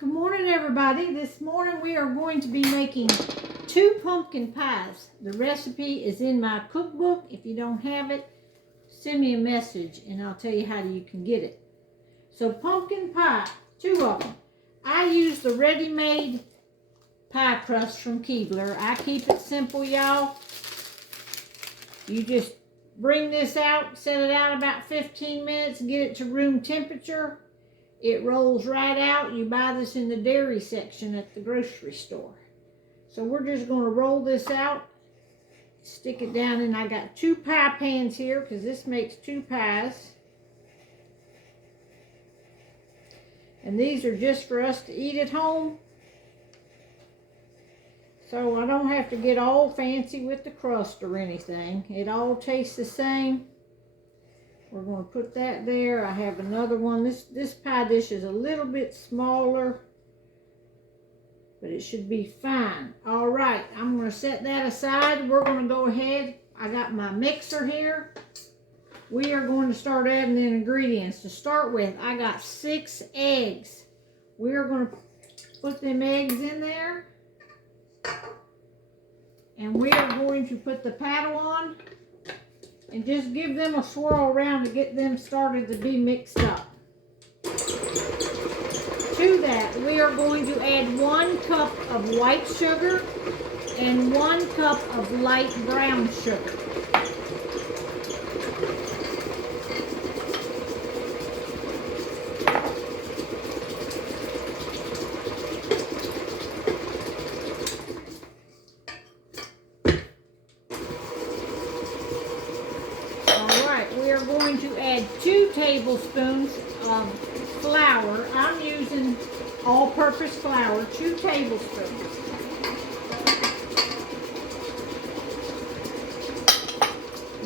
Good morning, everybody. This morning we are going to be making 2 pumpkin pies. The recipe is in my cookbook. If you don't have it, send me a message and I'll tell you how you can get it. So pumpkin pie, 2 of them. I use the ready-made pie crust from Keebler. I keep it simple, y'all. You just bring this out, set it out about 15 minutes, get it to room temperature. It rolls right out. You buy this in the dairy section at the grocery store. So we're just going to roll this out, stick it down, and I got 2 pie pans here because this makes 2 pies. And these are just for us to eat at home. So I don't have to get all fancy with the crust or anything. It all tastes the same. We're going to put that there. I have another one. This pie dish is a little bit smaller, but it should be fine. All right, I'm going to set that aside. We're going to go ahead. I got my mixer here. We are going to start adding the ingredients. To start with, I got 6 eggs. We are going to put them eggs in there. And we are going to put the paddle on and just give them a swirl around to get them started to be mixed up. To that, we are going to add 1 cup of white sugar and 1 cup of light brown sugar. We are going to add 2 tablespoons of flour. I'm using all-purpose flour, 2 tablespoons.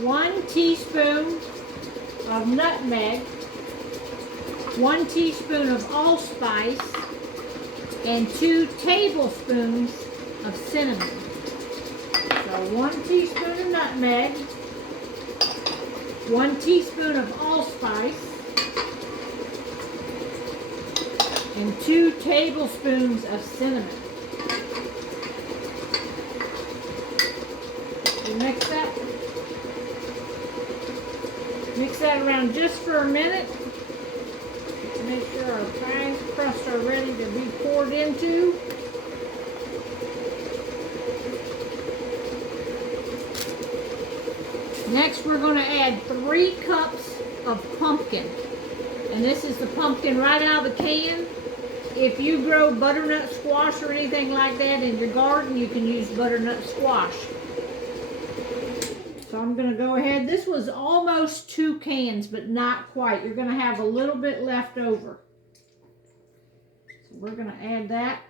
1 teaspoon of nutmeg, 1 teaspoon of allspice, and 2 tablespoons of cinnamon. So 1 teaspoon of nutmeg, 1 teaspoon of allspice, and 2 tablespoons of cinnamon. You mix that around just for a minute to make sure our pie crusts are ready to be poured into. Next, we're going to add 3 cups of pumpkin. And this is the pumpkin right out of the can. If you grow butternut squash or anything like that in your garden, you can use butternut squash. So I'm going to go ahead. This was almost 2 cans, but not quite. You're going to have a little bit left over. So we're going to add that.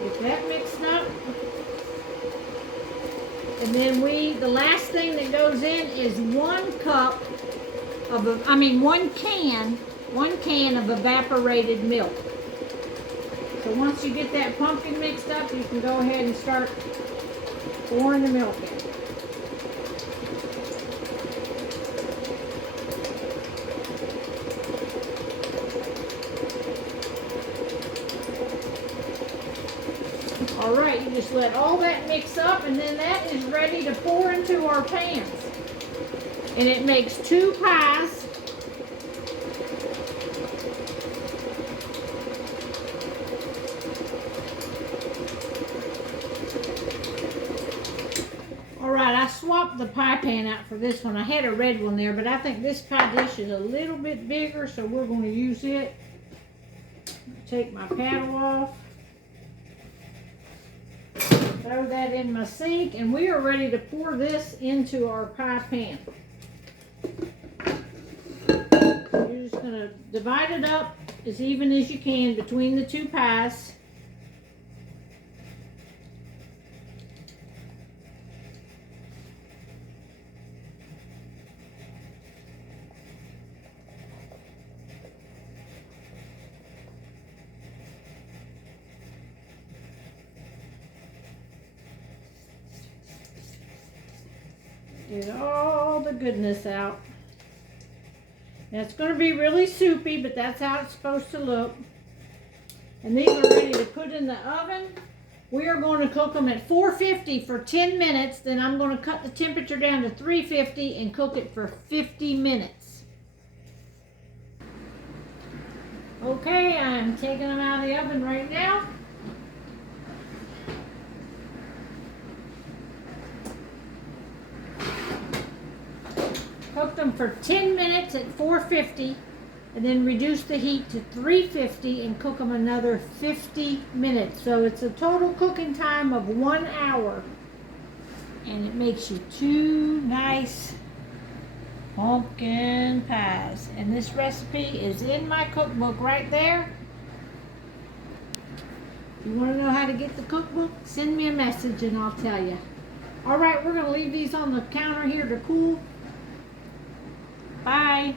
Get that mixed up. And then the last thing that goes in is 1 cup of, 1 can of evaporated milk. So once you get that pumpkin mixed up, you can go ahead and start pouring the milk in. All right, you just let all that mix up, and then that is ready to pour into our pans. And it makes 2 pies. All right, I swapped the pie pan out for this one. I had a red one there, but I think this pie dish is a little bit bigger, so we're going to use it. Take my paddle off. Throw that in my sink, and we are ready to pour this into our pie pan. You're just going to divide it up as even as you can between the 2 pies. Get all the goodness out. Now it's going to be really soupy, but that's how it's supposed to look. And these are ready to put in the oven. We are going to cook them at 450 for 10 minutes. Then I'm going to cut the temperature down to 350 and cook it for 50 minutes. Okay, I'm taking them out of the oven right now. Cook them for 10 minutes at 450 and then reduce the heat to 350 and cook them another 50 minutes. So it's a total cooking time of 1 hour. And it makes you 2 nice pumpkin pies. And this recipe is in my cookbook right there. If you want to know how to get the cookbook, send me a message and I'll tell you. All right, we're going to leave these on the counter here to cool. Bye.